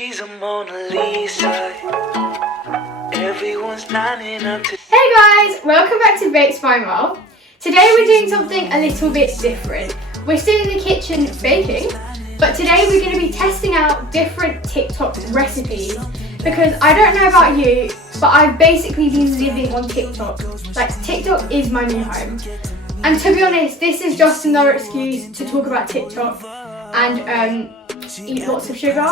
She's a Mona Lisa. Everyone's lining up to. Hey guys, welcome back to Bakes by Amal. Today we're doing something a little bit different. We're still in the kitchen baking, but today we're going to be testing out different TikTok recipes because I don't know about you, but I've basically been living on TikTok. Like, TikTok is my new home. And to be honest, this is just another excuse to talk about TikTok and eat lots of sugar.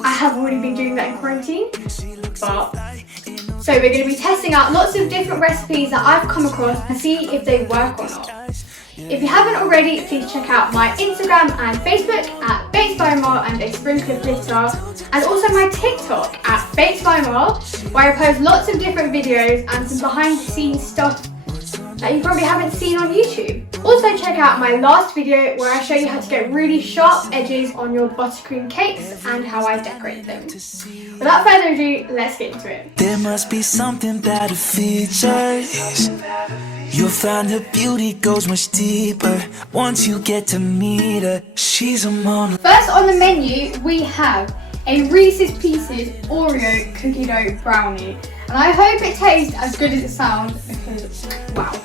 I have already been doing that in quarantine, but so we're going to be testing out lots of different recipes that I've come across and see if they work or not. If you haven't already, please check out my Instagram and Facebook at Bakes by Amal and a sprinkle of glitter, and also my TikTok at Bakes by Amal, where I post lots of different videos and some behind the scenes stuff that you probably haven't seen on YouTube. Also check out my last video where I show you how to get really sharp edges on your buttercream cakes and how I decorate them. Without further ado, let's get into it. There must be something that it features. You'll find her beauty goes much deeper once you get to meet her. She's a Mona. First on the menu, we have a Reese's Pieces Oreo cookie dough brownie. And I hope it tastes as good as it sounds because, wow.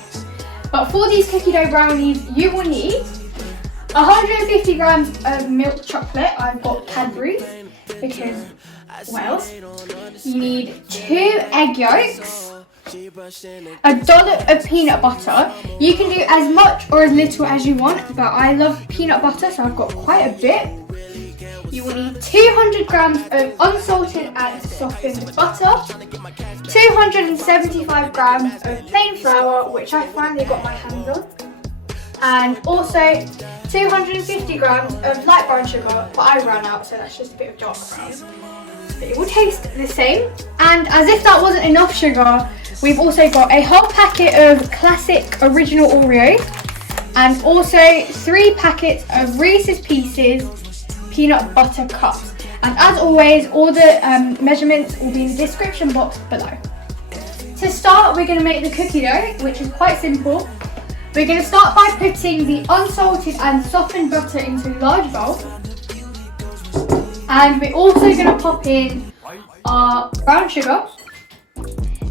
But for these cookie dough brownies, you will need 150 grams of milk chocolate. I've got Cadbury's because what else? You need 2 egg yolks, a dollop of peanut butter. You can do as much or as little as you want, but I love peanut butter, so I've got quite a bit. You will need 200 grams of unsalted and softened butter, 275 grams of plain flour, which I finally got my hands on, and also 250 grams of light brown sugar, but I ran out, so that's just a bit of dark brown. But it will taste the same. And as if that wasn't enough sugar, we've also got a whole packet of classic original Oreos, and also 3 packets of Reese's Pieces peanut butter cups. And as always, all the measurements will be in the description box below. To start, we're going to make the cookie dough, which is quite simple. We're going to start by putting the unsalted and softened butter into a large bowl. And we're also going to pop in our brown sugar.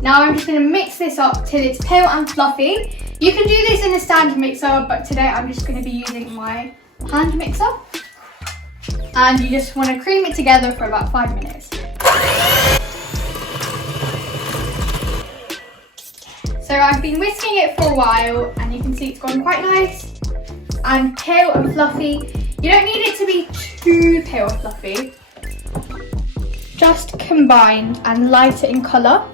Now I'm just going to mix this up till it's pale and fluffy. You can do this in a stand mixer, but today I'm just going to be using my hand mixer. And you just want to cream it together for about 5 minutes. So I've been whisking it for a while and you can see it's gone quite nice and pale and fluffy. You don't need it to be too pale and fluffy, just combined and lighter in colour.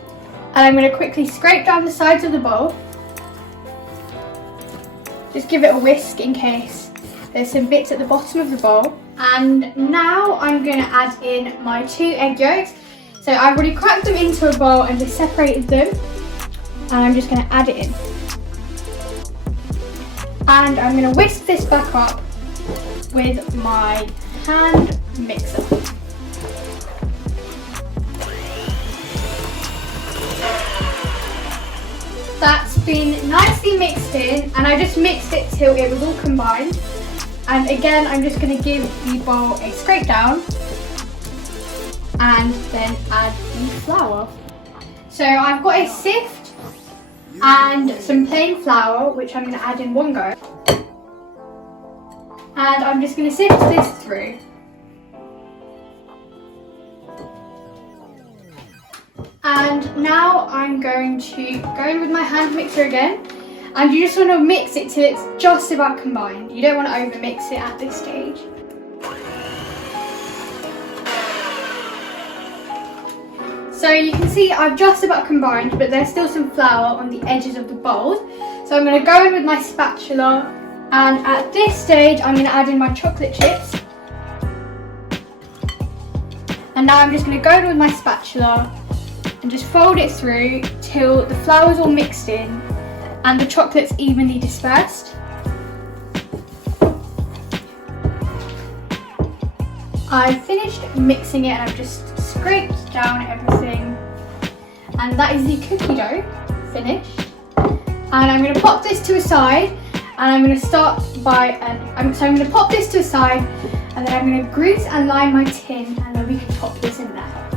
And I'm going to quickly scrape down the sides of the bowl. Just give it a whisk in case there's some bits at the bottom of the bowl. And now I'm going to add in my 2 egg yolks. So I've already cracked them into a bowl and just separated them. And I'm just going to add it in. And I'm going to whisk this back up with my hand mixer. That's been nicely mixed in, and I just mixed it till it was all combined. And again, I'm just going to give the bowl a scrape down and then add the flour. So I've got a sift and some plain flour, which I'm going to add in one go. And I'm just going to sift this through. And now I'm going to go in with my hand mixer again. And you just want to mix it till it's just about combined. You don't want to over mix it at this stage. So you can see I've just about combined, but there's still some flour on the edges of the bowls. So I'm going to go in with my spatula, and at this stage I'm going to add in my chocolate chips. And now I'm just going to go in with my spatula and just fold it through till the flour's all mixed in and the chocolate's evenly dispersed. I've finished mixing it and I've just scraped down everything, and that is the cookie dough finished. And I'm going to pop this to a side, and I'm going to start by I'm going to pop this to a side, And then I'm going to grease and line my tin, and then we can pop this in there.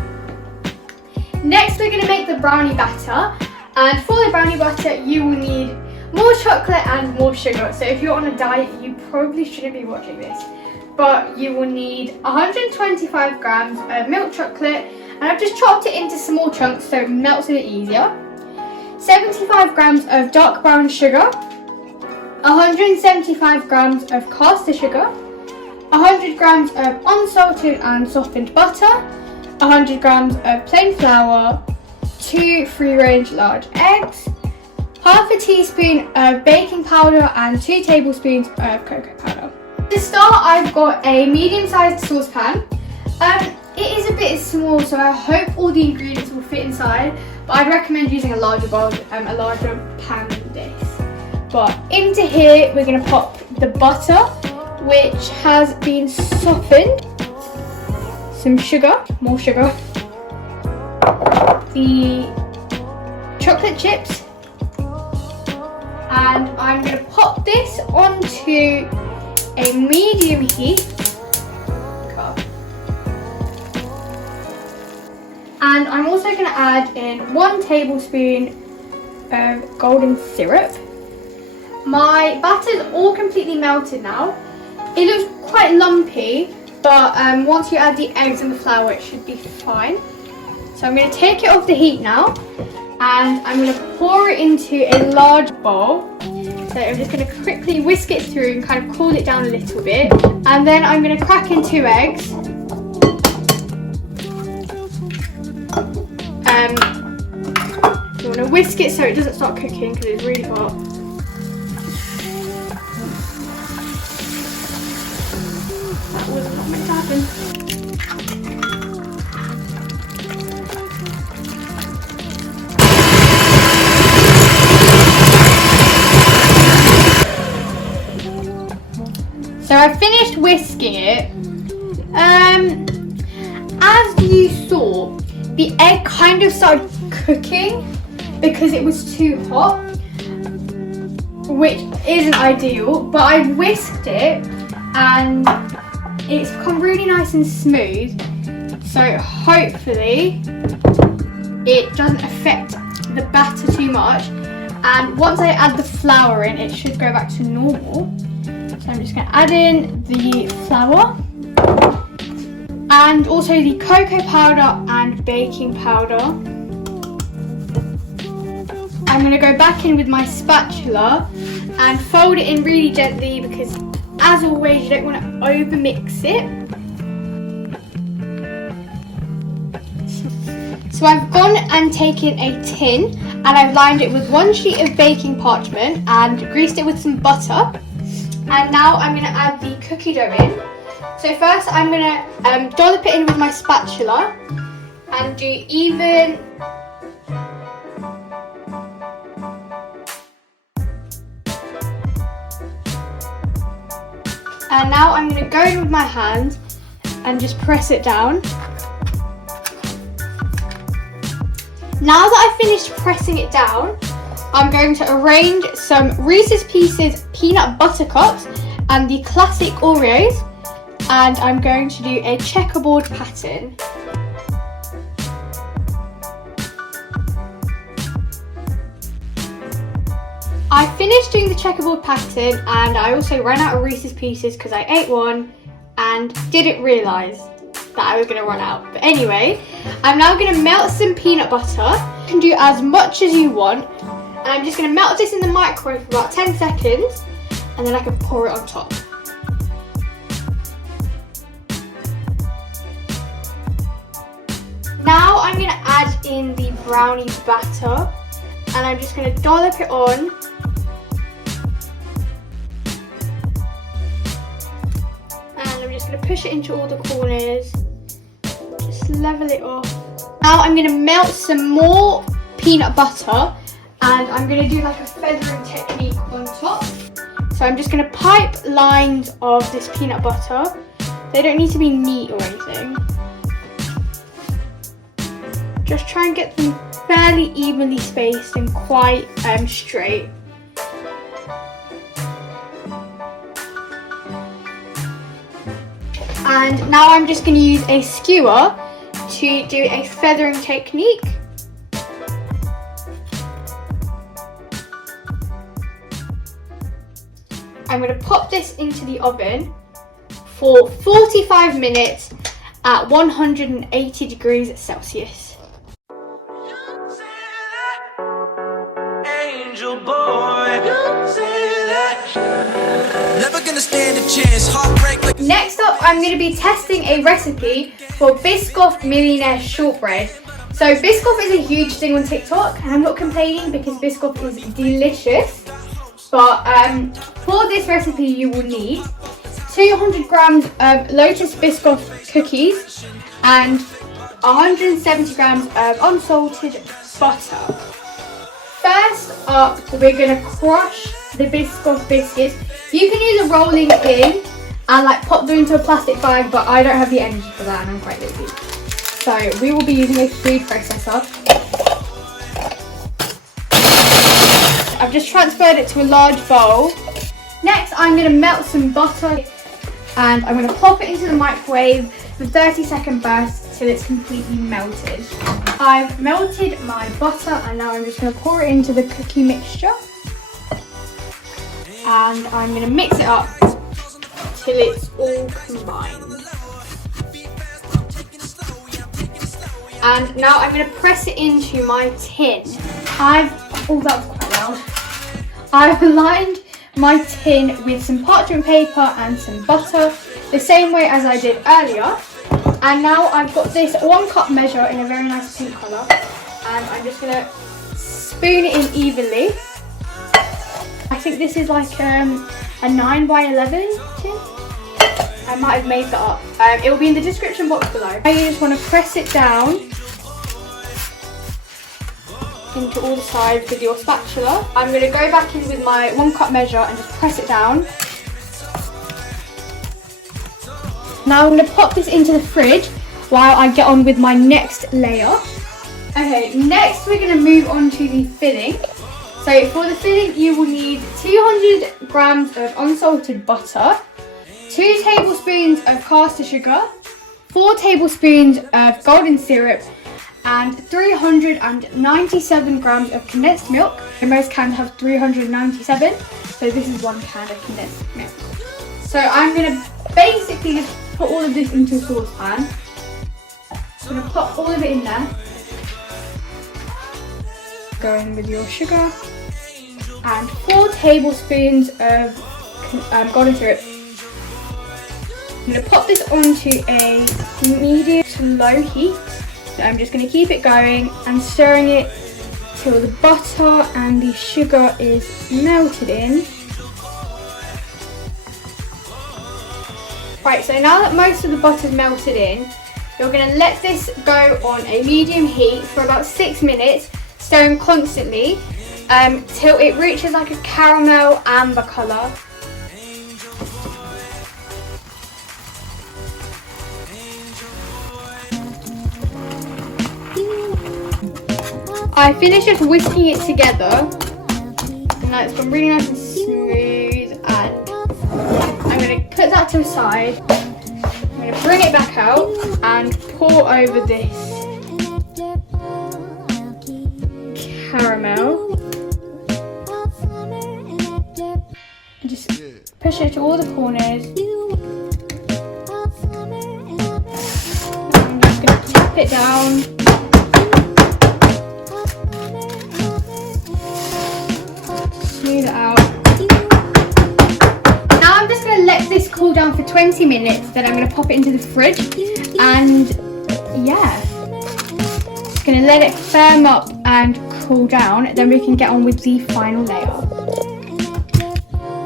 Next we're going to make the brownie batter, and for the brownie batter you will need more chocolate and more sugar. So if you're on a diet you probably shouldn't be watching this, but you will need 125 grams of milk chocolate, and I've just chopped it into small chunks so it melts a bit easier. 75 grams of dark brown sugar, 175 grams of caster sugar, 100 grams of unsalted and softened butter, 100 grams of plain flour, 2 free-range large eggs, half a teaspoon of baking powder and 2 tablespoons of cocoa powder. To start, I've got a medium-sized saucepan. It is a bit small, so I hope all the ingredients will fit inside, but I'd recommend using a larger bowl, a larger pan than this. But into here, we're going to pop the butter, which has been softened, some sugar, more sugar, the chocolate chips, and I'm going to pop this onto a medium heat. And I'm also going to add in 1 tablespoon of golden syrup. My batter's all completely melted now. It looks quite lumpy, but once you add the eggs and the flour it should be fine. So I'm going to take it off the heat now, and I'm going to pour it into a large bowl. So I'm just going to quickly whisk it through and kind of cool it down a little bit, and then I'm going to crack in 2 eggs. You want to whisk it so it doesn't start cooking because it's really hot. That was not meant to happen. So I finished whisking it. As you saw, the egg kind of started cooking because it was too hot, which isn't ideal, but I whisked it and it's become really nice and smooth, so hopefully it doesn't affect the batter too much, and once I add the flour in it should go back to normal. So I'm just going to add in the flour and also the cocoa powder and baking powder. I'm going to go back in with my spatula and fold it in really gently because, as always, you don't want to over mix it. So I've gone and taken a tin and I've lined it with 1 sheet of baking parchment and greased it with some butter. And now I'm going to add the cookie dough in. So first I'm going to dollop it in with my spatula and do even. And now I'm going to go in with my hand and just press it down. Now that I've finished pressing it down, I'm going to arrange some Reese's Pieces peanut butter cups and the classic Oreos, and I'm going to do a checkerboard pattern. I finished doing the checkerboard pattern and I also ran out of Reese's Pieces because I ate one and didn't realise that I was going to run out. But anyway, I'm now going to melt some peanut butter. You can do as much as you want. And I'm just going to melt this in the microwave for about 10 seconds and then I can pour it on top. Now I'm going to add in the brownie batter and I'm just going to dollop it on. And I'm just going to push it into all the corners. Just level it off. Now I'm going to melt some more peanut butter and I'm going to do like a feathering technique on top. So I'm just going to pipe lines of this peanut butter. They don't need to be neat or anything. Just try and get them fairly evenly spaced and quite straight. And now I'm just going to use a skewer to do a feathering technique. I'm going to pop this into the oven for 45 minutes at 180 degrees Celsius. Angel boy, never gonna stand a chance. Heartbreak. Next up, I'm going to be testing a recipe for biscoff millionaire shortbread. So biscoff is a huge thing on TikTok, and I'm not complaining because biscoff is delicious. But for this recipe, you will need 200 grams of Lotus biscoff cookies and 170 grams of unsalted butter. First up, we're going to crush the biscoff biscuits. You can use a rolling pin and like pop them into a plastic bag, but I don't have the energy for that and I'm quite lazy. So we will be using a food processor. I've just transferred it to a large bowl. Next, I'm going to melt some butter and I'm going to pop it into the microwave for 30-second bursts till it's completely melted. I've melted my butter and now I'm just going to pour it into the cookie mixture. And I'm going to mix it up till it's all combined. And now I'm going to press it into my tin. Oh, that was quite loud. I've lined my tin with some parchment paper and some butter, the same way as I did earlier. And now I've got this 1 cup measure in a very nice pink colour. And I'm just going to spoon it in evenly. I think this is like a 9 by 11 tin. I might have made that up. It will be in the description box below. Now you just want to press it down into all the sides with your spatula. I'm going to go back in with my 1 cup measure and just press it down. Now I'm going to pop this into the fridge while I get on with my next layer. Okay, next we're going to move on to the filling. So for the filling you will need 200 grams of unsalted butter, 2 tablespoons of caster sugar, 4 tablespoons of golden syrup, and 397 grams of condensed milk. Most cans have 397, so this is 1 can of condensed milk. So I'm going to basically just put all of this into a saucepan. I'm going to put all of it in there. Go in with your sugar and 4 tablespoons of golden syrup. I'm going to pop this onto a medium to low heat. So I'm just going to keep it going and stirring it till the butter and the sugar is melted in. Right, so now that most of the butter is melted in, you're going to let this go on a medium heat for about 6 minutes, stirring constantly till it reaches like a caramel amber colour. I finished just whisking it together, and now it's gone really nice and smooth, and I'm going to put that to the side. I'm going to bring it back out and pour over this caramel. And just push it to all the corners. I'm just going to tap it down. Smooth it out. Now I'm just going to let this cool down for 20 minutes, then I'm going to pop it into the fridge, and yeah, just going to let it firm up and cool down, then we can get on with the final layer.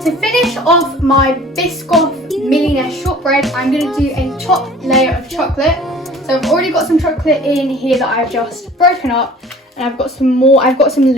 To finish off my biscoff millionaire shortbread, I'm going to do a top layer of chocolate. So I've already got some chocolate in here that I've just broken up, and I've got some more. I've got some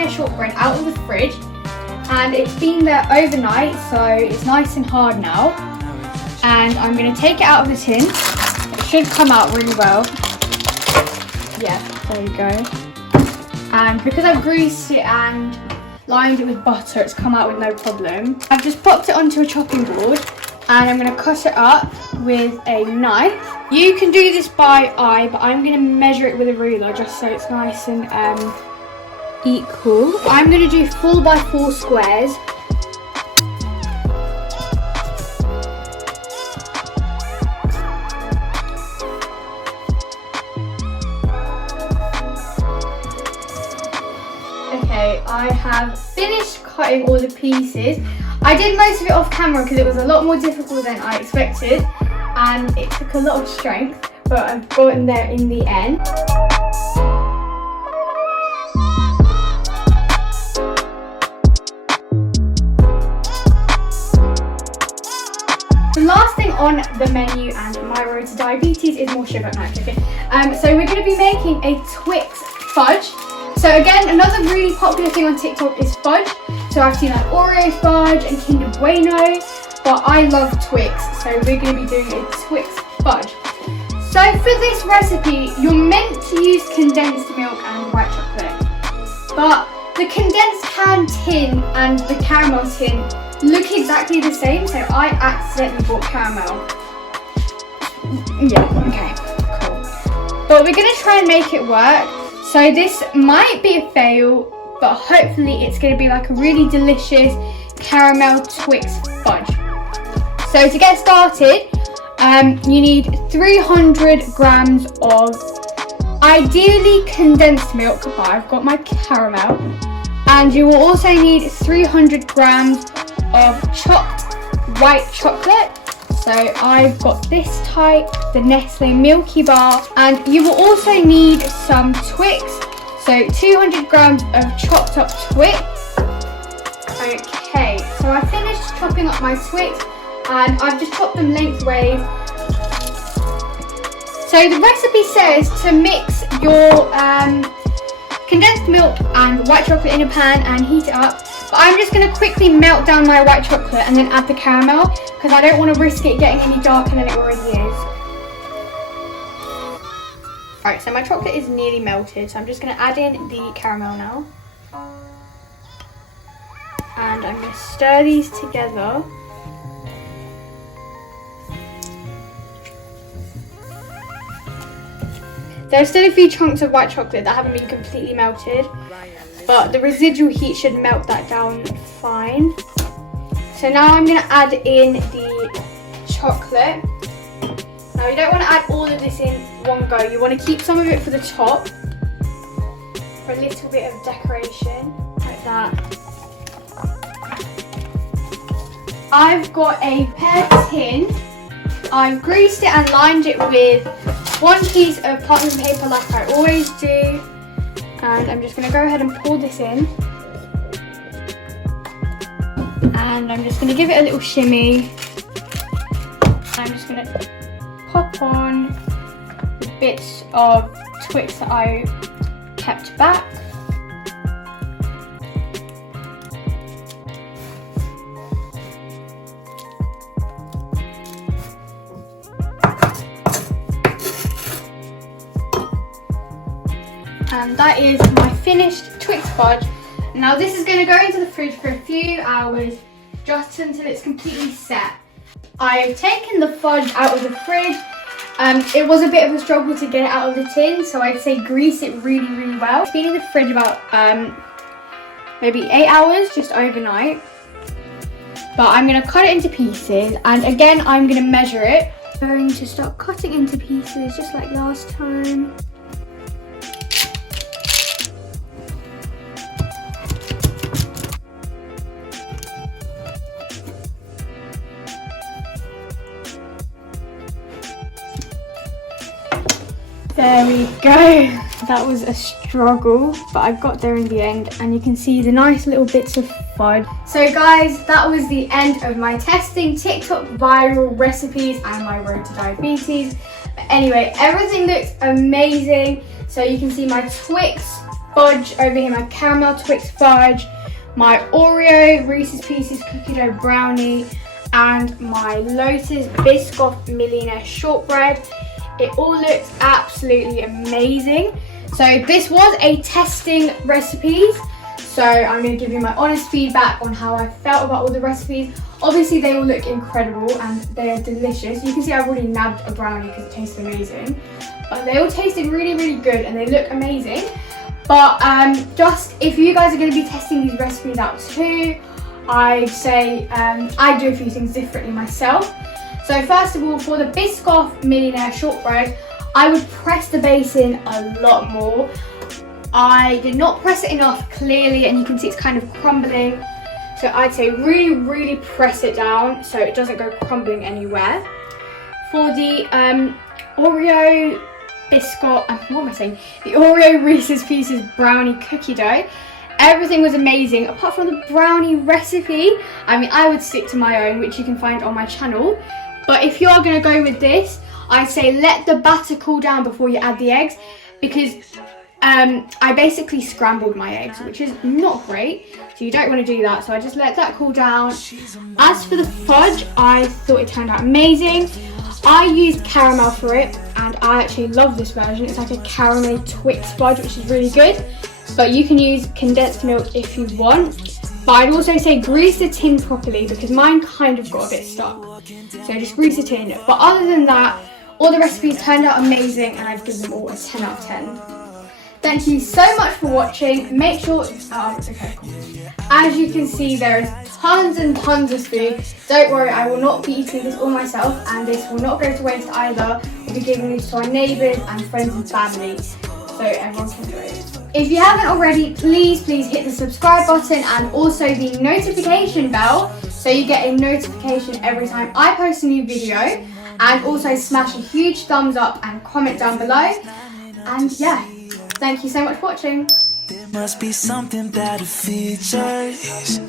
millionaire shortbread out of the fridge, and it's been there overnight, so it's nice and hard now. And I'm going to take it out of the tin. It should come out really well. Yeah, there we go. And because I've greased it and lined it with butter, it's come out with no problem. I've just popped it onto a chopping board, and I'm going to cut it up with a knife. You can do this by eye, but I'm going to measure it with a ruler just so it's nice and equal. I'm going to do 4x4 squares. Okay, I have finished cutting all the pieces. I did most of it off camera because it was a lot more difficult than I expected, and it took a lot of strength, but I've gotten there in the end. The last thing on the menu and my road to diabetes is more sugar. No, I'm joking. So we're going to be making a Twix fudge. So again, another really popular thing on TikTok is fudge. So I've seen like Oreo fudge and Kinder Bueno, but I love Twix, so we're going to be doing a Twix fudge. So for this recipe, you're meant to use condensed milk and white chocolate, but the condensed can tin and the caramel tin look exactly the same, so I accidentally bought caramel. Yeah, okay, cool. But we're going to try and make it work. So this might be a fail, but hopefully it's going to be like a really delicious caramel Twix fudge. So to get started, you need 300 grams of ideally condensed milk, but I've got my caramel. And you will also need 300 grams of chopped white chocolate. So I've got this type, the Nestle Milky Bar, and you will also need some Twix. So 200 grams of chopped up Twix. Okay, so I finished chopping up my Twix and I've just chopped them lengthways. So the recipe says to mix your condensed milk and white chocolate in a pan and heat it up. But I'm just going to quickly melt down my white chocolate and then add the caramel because I don't want to risk it getting any darker than it already is. Alright, so my chocolate is nearly melted, so I'm just going to add in the caramel now. And I'm going to stir these together. There's still a few chunks of white chocolate that haven't been completely melted, but the residual heat should melt that down fine. So now I'm going to add in the chocolate. Now you don't want to add all of this in one go, you want to keep some of it for the top, for a little bit of decoration, like that. I've got a pear tin. I've greased it and lined it with one piece of parchment paper like I always do. And I'm just going to go ahead and pour this in. And I'm just going to give it a little shimmy. I'm just going to pop on the bits of Twix that I kept back. And that is my finished Twix fudge. Now this is going to go into the fridge for a few hours, just until it's completely set. I've taken the fudge out of the fridge. It was a bit of a struggle to get it out of the tin, so I'd say grease it really well. It's been in the fridge about maybe 8 hours, just overnight. But I'm going to cut it into pieces, and again I'm going to measure it. I'm going to start cutting into pieces just like last time. There we go. That was a struggle, but I got there in the end, and you can see the nice little bits of fudge. So guys, that was the end of my testing TikTok viral recipes and my road to diabetes. But anyway, everything looks amazing. So you can see my Twix fudge over here, my caramel Twix fudge, my Oreo Reese's Pieces cookie dough brownie, and my Lotus Biscoff Millionaire shortbread. It all looks absolutely amazing. So this was a testing recipes. So I'm going to give you my honest feedback on how I felt about all the recipes. Obviously they all look incredible and they are delicious. You can see I've already nabbed a brownie because it tastes amazing. But they all tasted really, really good and they look amazing. But just if you guys are going to be testing these recipes out too, I'd say I do a few things differently myself. So first of all, for the Biscoff Millionaire shortbread, I would press the base in a lot more. I did not press it enough clearly, and you can see it's kind of crumbling. So I'd say really, really press it down so it doesn't go crumbling anywhere. For the Oreo biscuit, what am I saying? The Oreo Reese's Pieces brownie cookie dough, everything was amazing apart from the brownie recipe. I mean, I would stick to my own, which you can find on my channel. But if you are going to go with this, I'd say let the batter cool down before you add the eggs, because I basically scrambled my eggs, which is not great, so you don't want to do that. So I just let that cool down. As for the fudge, I thought it turned out amazing. I used caramel for it, and I actually love this version. It's like a caramel Twix fudge, which is really good. But you can use condensed milk if you want. But I'd also say grease the tin properly, because mine kind of got a bit stuck. So just grease the tin. But other than that, all the recipes turned out amazing, and I'd give them all a 10 out of 10. Thank you so much for watching. Make sure, okay, cool. As you can see, there is tons and tons of food. Don't worry, I will not be eating this all myself, and this will not go to waste either. We'll be giving this to our neighbours and friends and family, so everyone can enjoy it. If you haven't already, please hit the subscribe button and also the notification bell, so you get a notification every time I post a new video. And also smash a huge thumbs up and comment down below. And yeah. Thank you so much for watching. There must be something about a features.